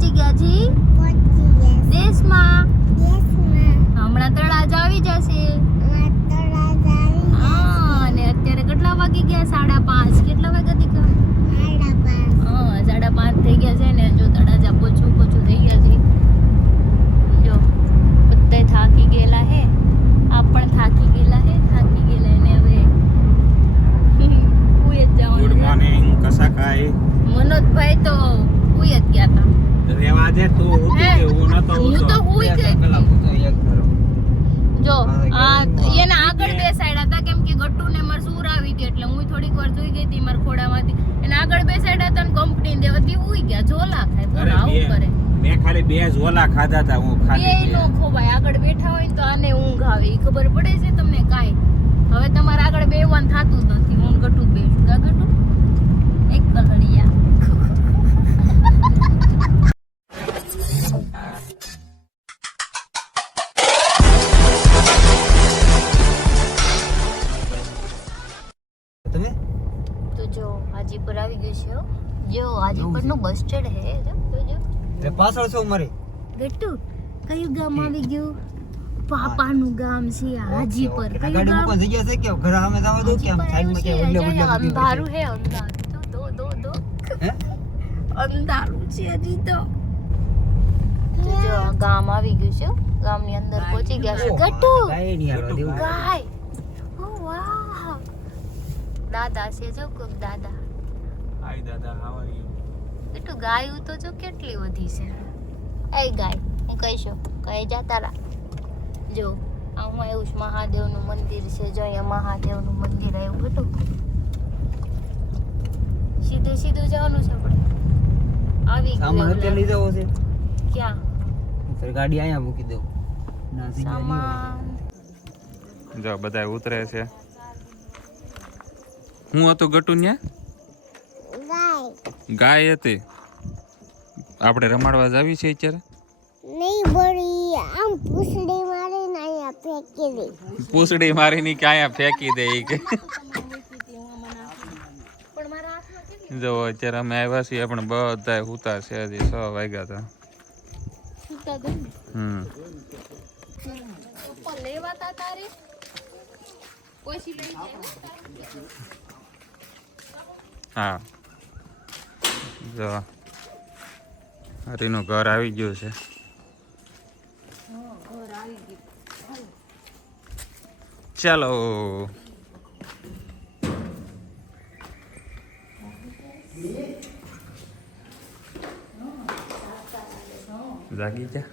પહોંચી ગયા છી દેશમાં. હમણાં તળાજ આવી જશે. હા, અને અત્યારે કેટલા વાગી ગયા? 5:30. કેટલા વાગ્યા દીકરા? 5:30. 5:30 થઈ ગયા છે ને. જો તળાજા પોછું થઈ ગયા છે. જો બધા થાકી ગયેલા હે. આપ પણ થાકી ગયેલા હે. ને હવે હુઈ જ જવાનું. Good morning. કસા કાય? મનોજભાઈ તો હુઈ જ ગયા હતા. રેવા દે તું. હું તો હુઈ ગઈ. જો આ એના આગળ બેસાડ્યા હતા કેમ કે ગટ્ટુ ને માર સૂર આવી હતી એટલે હું થોડીક વાર જોઈ ગઈ હતી મારા ખોડામાંથી. એને આગળ બેસાડ્યા હતા ને કંપની દેવતી હુઈ ગયા. ઝોલા ખાય. બોલ આવું કરે. મેં ખાલી 2 ઝોલા ખાધા હતા. હું ખાલી બે નો ખોવાય. આગળ બેઠા હોય તો આને ઊંઘ આવે. ઈ ખબર પડે છે તમને કાઈ? હવે તમારે આગળ બેવાનું થાતું જ નથી. હું ગટ્ટુ જ બેસું. કા ગટ્ટુ? એક કલડિયા. તો જો હાજીપુર આવી ગયું છે. જો હાજીપુર નું બસ સ્ટેન્ડ હે. જો રે પાછળ છો મારી. ગટ્ટુ કયું ગામ આવી ગયું? પાપાનું ગામ છે હાજીપુર. કયું ગાડી ગામ? મૂકવા જગ્યા છે કે ઘર સામે જવા દો કે આમ સાઈડમાં કે ઉલ્લે ઉલ્લે અંધારું હે. અંધારું દો હે અંધારું છે હજી તો. જો આ ગામ આવી ગયું છે. ગામની અંદર પહોંચી ગયા છે. ગટ્ટુ ગાય ની આલો દેવું. ગાય. ઓ વાહ. દાદા છે. જો કોક દાદા. હાય દાદા, હાવ આર યુ? ગટ્ટુ ગાયું તો જો કેટલી વધી છે. એ ગાય હું કહીશું કહી જા તારા. જો આ હું એવું છે મહાદેવનું મંદિર છે. જો અહીંયા મહાદેવનું મંદિર આવ્યું. ગટ્ટુ સીધું જવાનું છે આપણે. આવી સામાન અત્યારે લઈ ગયું. જવો છે. ક્યાં તો ગાડી અહીંયા મૂકી દઉં. ના સામાન? જો બધા ઉતરે છે. હું હતો ગટુ ન્યા ગાય હતી. આપણે રમાડવા જ આવી છે અત્યારે. નહીં બળી આમ પૂછડી મારીને અહીંયા ફેંકી દે. પૂછડી મારીને ક્યાં ફેંકી દે ઈ કે. જો અત્યારે અમે આવ્યા છીએ પણ બધા હુતા છે. હજી 6 વાગ્યા હતા. લેવાતા તારે પછી લઈ જાય. હા, જો હરીનું ઘર આવી ગયું છે. ચાલો જાગી જા.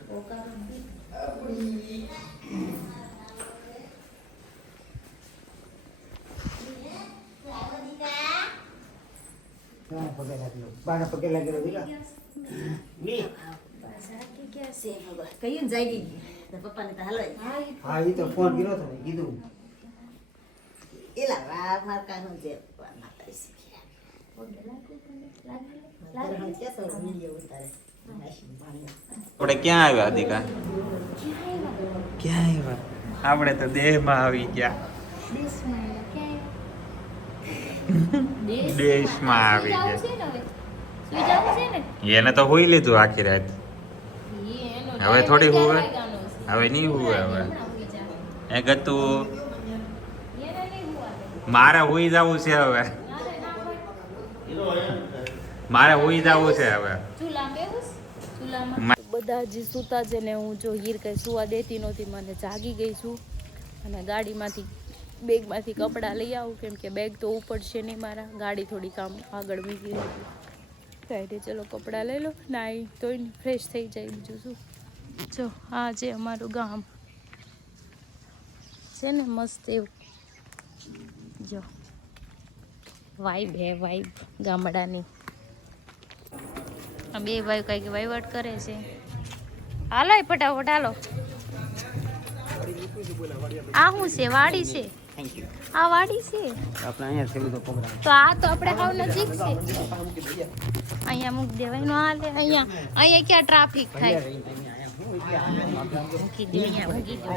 પગે લાગેલો વિલા લી કયું જાગી ગયું પપ્પાને તો હાલો હા ઈ તો ફોન કર્યો તો કીધું એલા વા મારકાનું છે માતા આપણે ક્યાં આવ્યા દીકા? ક્યાં આવ્યા? આપણે તો દેહમાં આવી ગયા. દેશમાં આવી ગયા. એને તો હોઈ લીધું આખી રાત. હવે થોડી હુવે. હવે નહીં હુવે. હવે એ ગતું મારે હુઈ જવું છે. હવે મારે હુઈ જવું છે. હવે બધા જે સૂતા છે ને હું જો હીર કઈ સુવા દેતી નહોતી. મને જાગી ગઈ છું અને ગાડીમાંથી બેગમાંથી કપડાં લઈ આવું કેમ કે બેગ તો ઉપડશે નહીં મારા. ગાડી થોડી કામ આગળ મૂકી હતી. કાંઈ ચલો કપડાં લઈ લો. નાઈ તોય ફ્રેશ થઈ જાય. બીજું શું. જો આ છે અમારું ગામ છે ને મસ્ત એવું. જો વાઈબ હે વાઈબ ગામડાની. આ બે ભાઈ કઈક વહીવટ કરે છે. હાલો ફટાફટ હાલો. આ શું છે? વાડી છે. આ વાડી છે. આપણે અહીંયા છે બધો પ્રોગ્રામ. તો આ તો આપણે હાવ નજીક છે. અહીંયા મૂકી દેવાય નો હાલે. અહીંયા ક્યાં ટ્રાફિક થાય? મૂકી દે અહીંયા. મૂકી દે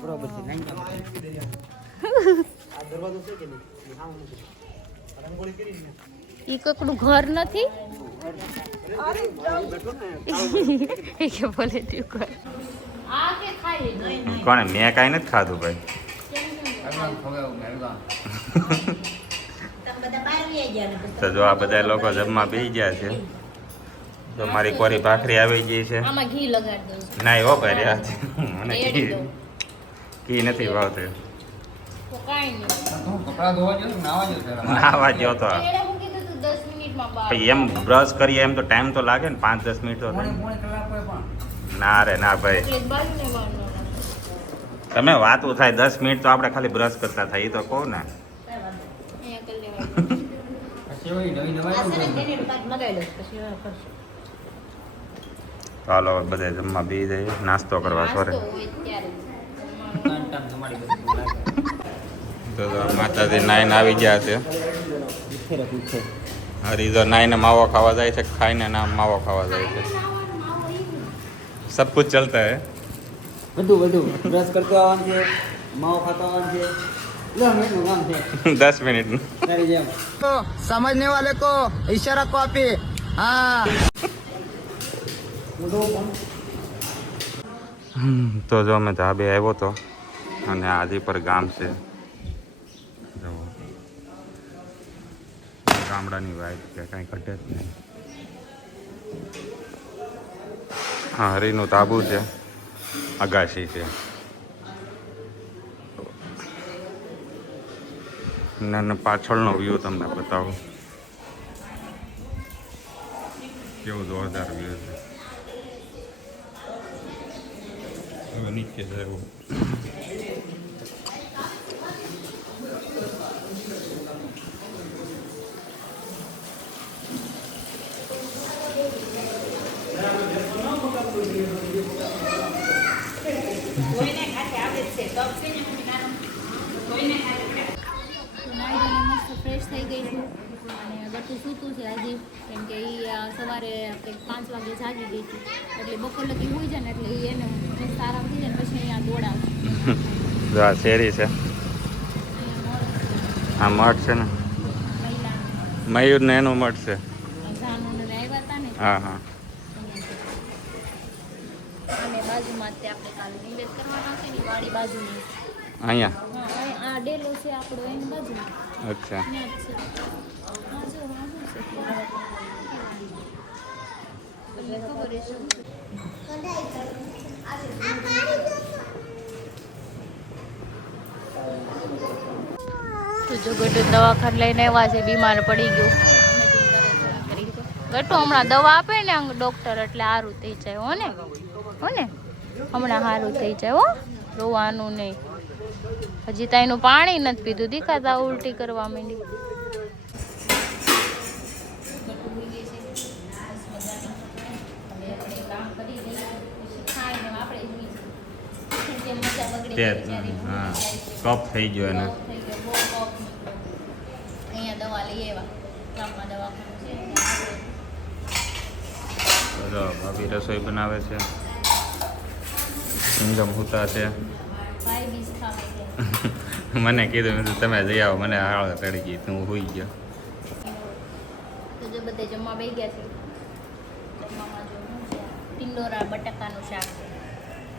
બરોબર છે. આ દરવાજો છે કે નહીં? ઈ કોકનું ઘર નથી. એ કે બોલે તું કર આ કે ખાઈ લીધું કોણે મેં કાંઈ નથી ખાધું ભાઈ. તમે બધા બહાર વહી ગયા ને પછી તો જો આ બધા લોકો જમવા બેસી ગયા છે. તો મારી કોરી ભાખરી આવી ગઈ છે. આમાં ઘી લગાડ દઉં ના હો ભાઈ રે મને રેડી દો ઘી નથી ભાવતું. તો કાઈ નહીં કપડા ધોવા જો નાવા જો નાવા ગયો તો એને હું કીધું તું 10 મિનિટમાં બહાર ભાઈ એમ બ્રશ કરીએ એમ તો ટાઈમ તો લાગે ને 5-10 મિનિટ તો થાય. કલાક પણ ના રે ના ભાઈ એટલે બાજુને વાળનો તમે વાતું થાય 10 મિનિટ તો આપણે ખાલી બ્રશ કરતા થાય એ તો કહો ને. અહીંયા કરી લેવાનું પછી નવી આ નવાઈ સરસ તેને પાક મગાવી લો પછી હવે કરશું ચાલો બધે જમવા બેસી જઈએ નાસ્તો કરવા સોરે. નાસ્તો હોય ત્યારે ટાઈમ તમારી બધું લાગે તો માતાજી નાઈને આવી ગયા છે. ફેરે પૂછે હરી તો નાઈને માવો ખાવા જાય છે, ખાઈને ના માવો ખાવા જાય છે. સબ કુછ ચલતા હે. બધું બ્રશ કરતો આવવાનું છે, માવો ખાતો આવવાનું છે. લો મિનિટનું કામ છે 10 મિનિટ તારી જેમ તો સમજને વાલે કો ઈશારા કો આપે. હા તો જો અમે ધાબે આવ્યો તો અને આજી પર ગામ છે. જો ગામડાની વાઇફ કે કાંઈ ઘટે જ નહીં. હા હરીનું તાબુ છે, અગાશી છે. અને પાછળનો વ્યૂ તમને બતાવું કેવું જોરદાર વ્યૂ છે. હવે નીચે જવું. કોઈને ખાતે આવે છે તો છે ને હું નાનો કોઈને ખાતે નાઈ ધોઈને મસ્ત ફ્રેશ થઈ ગઈ છું અને ગટુ સૂતું છે હજી કેમ કે એ સવારે કંઈક 5 વાગે જાગી ગઈ હતી એટલે બપોર લગી હોઈ જાય ને એટલે ઈ એને આરામ થઈ જાય ને પછી અહીંયા દોડાવે જો આ શેરી છે, આ મઠ છે ને મહિલાનું મયુર ને એનું મઠ છે. જાનું ને આવ્યા હતા ને હા હા અને બાજુમાં તે આપણે કાલે નિવેદ કરવાના છે ને ઈ વાડી બાજુની અહીંયા. હા અને આ ડેલો છે આપણો એની બાજુમાં અચ્છા ત્યાં જ છે હા જો હા શું છે એટલે ખબર હશે તો જો ગટુ દવાખાને લઈને આવ્યા છે, બીમાર પડી ગયું. ગટુ હમણાં દવા આપે ને ડોક્ટર એટલે સારું થઈ જાય હો ને હમણાં સારું થઈ જાય હો, રોવાનું નહીં. હજી તો એનું પાણી નથી પીધું, દેખાતા ઉલટી કરવા માંડી. તે હા કફ થઈ ગયો એને. અહીંયા દવા લઈ આવ્યા, ગામમાં દવાખાનું છે. તો જો ભાભી રસોઈ બનાવે છે, સિંગમ હુતા છે. ભાઈ બીજ ખાવા છે. મને કીધું મેં કીધું તમે જઈ આવો, મને હાળ ચડી ગઈ તો હું હોઈ ગયો. તો જો બધે જમવા બેસી ગયા છે. જમવામાં જો શું છે? ટિંડોરા બટાકાનું શાક છે.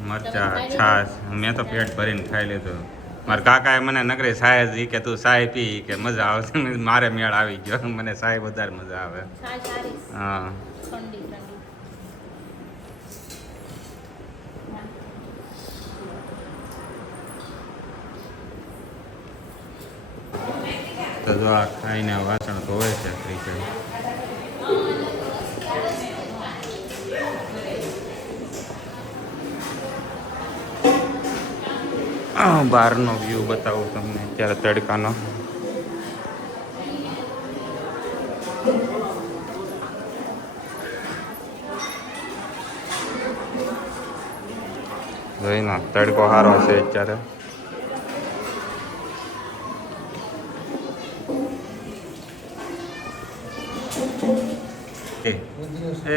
મરચા છાશ મેં તો પેટ ભરીને ખાઈ લીધું. મારા કાકાએ મને નકરી સાય જ ઈ કે તું સાય પી કે મજા આવશે. મારે મેળ આવી ગયો, મને સાય વધારે મજા આવે. છાશ સારી છે. હા ઠંડી ઠંડી. તો જો આ ખાઈને વાસણ ધોવે છે ક્રિકેટ. બહારનો વ્યૂ બતાવું તમને અત્યારે તડકાનો. જોઈને તડકો સારો છે અત્યારે.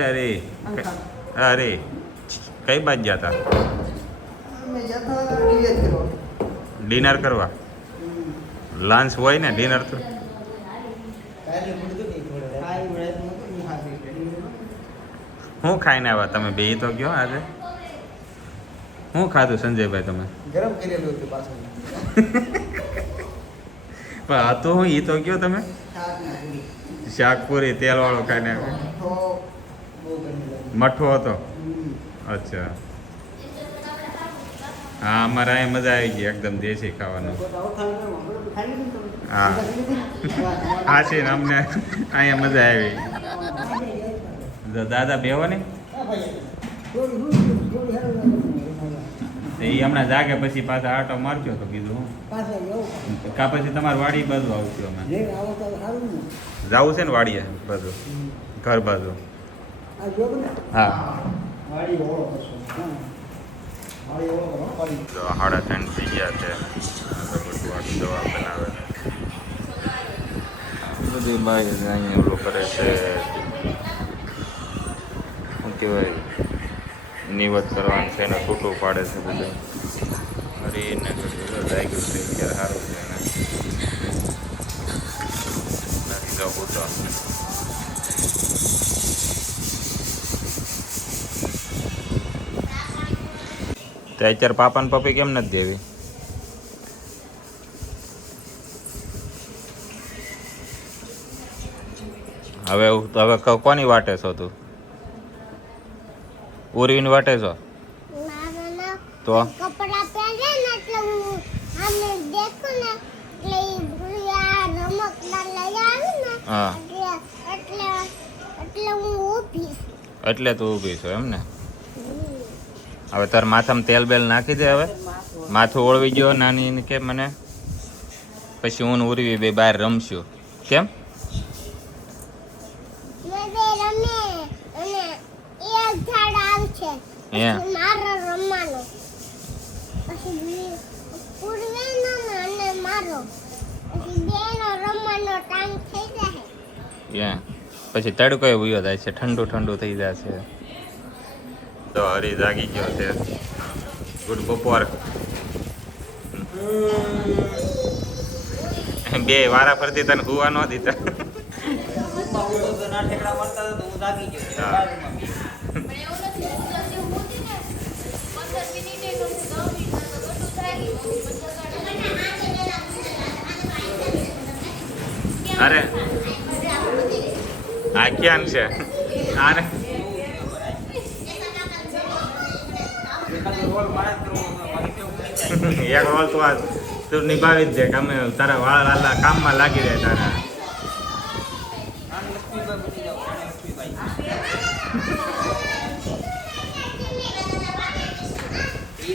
અરે અરે કઈ બાજુ ગયા હતા? ડિનર કરવા? લંચ હોય ને, ડિનર તો શું ખાઈને આવ્યા તમે બે તો કયો આજે શું ખાધું સંજયભાઈ તમે ગરમ કરેલું હતું પાછું પણ હતું હું એ તો કયો તમે શાક પૂરી તેલ વાળો ખાઈને આવ્યો મઠો હતો અચ્છા હા અમારે અહીંયા મજા આવી ગઈ એકદમ દેશી ખાવાનું હા હા છે ને અમને અહીંયા મજા આવી દાદા બેહો ને એ હમણાં જાગે પછી પાછા આટો મારજો તો કીધું હું કા પછી તમારી વાડી બાજુ આવશું અમે જવું છે ને વાડીએ બાજુ ઘર બાજુ હા 3:30 થઈ ગયા છે દવા બનાવે બધી બાઈ અહીંયા ઓલું કરે છે શું કહેવાય નિવત કરવાનું છે એને છૂટું પાડે છે બધું હરીને લાગ્યું છે અત્યારે સારું છે એને તો અત્યારે પાપાને પપ્પી કેમ નથી દેવી હવે કોની વાટે છો તું ઉર્વીની વાટે છો તો કપડા પહેરે ને એટલે હું આને દેખું ને એટલે ઈ ભૂયા રમકડા લઈ આવી ને હા એટલે હું ઊભી એટલે તું ઊભી છો એમ ને હવે તાર માથામાં તેલ બેલ નાખી દે હવે માથું ઓળવી ગયો નાની કે મને પછી હું ઉર્વી બે બહાર રમશું કેમ મેં બે રમે અને એક ઝાડ આવશે પછી મારો રમવાનો પછી પૂર્વેનો અને મારો પછી બેનો રમવાનો ટાઈમ થઈ જાય પછી તડકો ઉયો જાય છે ઠંડુ ઠંડુ થઈ જાય છે તો હરી જાગી ગયો છે ગુડ બપોર બે વારા ફરતી તને હુવા ન દીધા અરે આ ક્યાં છે આને એક રોલ તો આ તું નિભાવી જ દે કે અમે તારા વાળ આલા કામમાં લાગી જાય તારા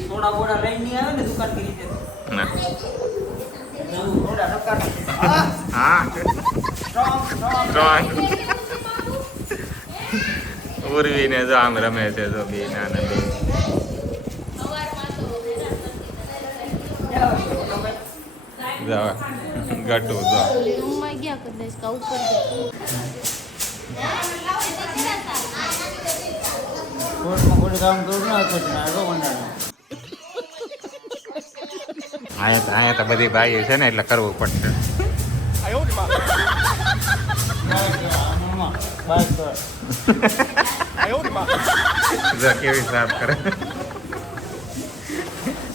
થોડા બોડા લઈને નહીં આવે ને દુકાન કરી દે ના થોડા નકાર હા સ્ટ્રોંગ ઉર્વીને જો આમ રમે છે જો બે નાના બે ગટુ જો રૂમમાં ગયા કદાચ કા ઉપર કોર્ટમાં કોઈ કામ કરું ના તો નારો મંડાણો અહીંયા તો બધી ભાઈઓ છે ને એટલે કરવું પડશે જો કેવી સાફ કરે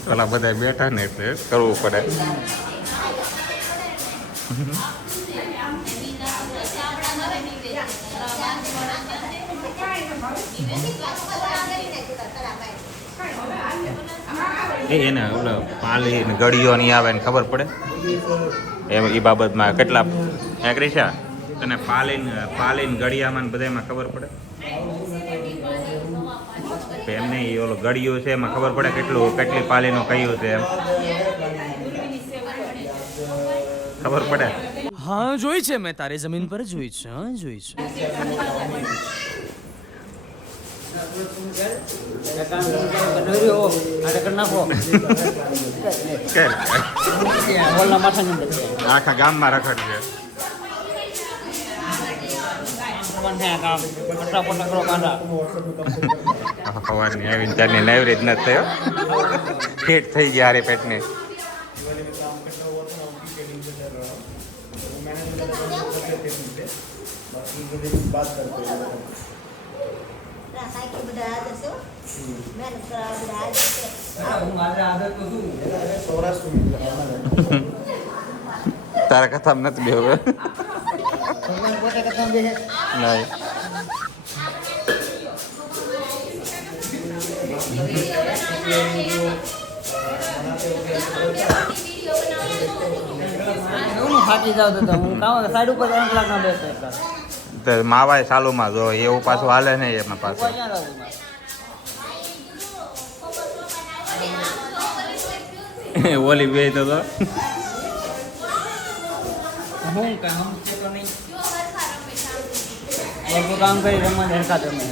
ઓલા બધા બેઠા ને એટલે કરવું પડે એને ઓલો પાલી ને ગળીઓ નહીં આવે ને ખબર પડે એમ એ બાબતમાં કેટલા ક્રિશા તને પાલીન ગળિયામાં ને બધામાં ખબર પડે એમ નહીં ઓલો ગળિયું છે એમાં ખબર પડે કેટલી પાલીનો કયું છે એમ ખબર પડે હા જોઈ છે મેં તારી જમીન પર જોઈ છે હા જોઈ છે આખા ગામમાં રખડશે સવારની આવીને ત્યારની લાઈબ્રેરી જ નથી થયો ફિટ થઈ ગયા રે પેટને હું આજે આદત તો શું તારા કથામાં નથી બે હવે ભગવાન પોતે કથા બે નહીં હું થાકી જાવ તો હું કામ સાઈડ ઉપર 3 કલાકના બેસતા તો માવાય ચાલુમાં જો એવું પાછું હાલે નહીં એમાં પાછું ક્યાં રહું ઓલી બે તો હું કામ છે તો નહીં બધું કામ કરી રમવા હરખા તમે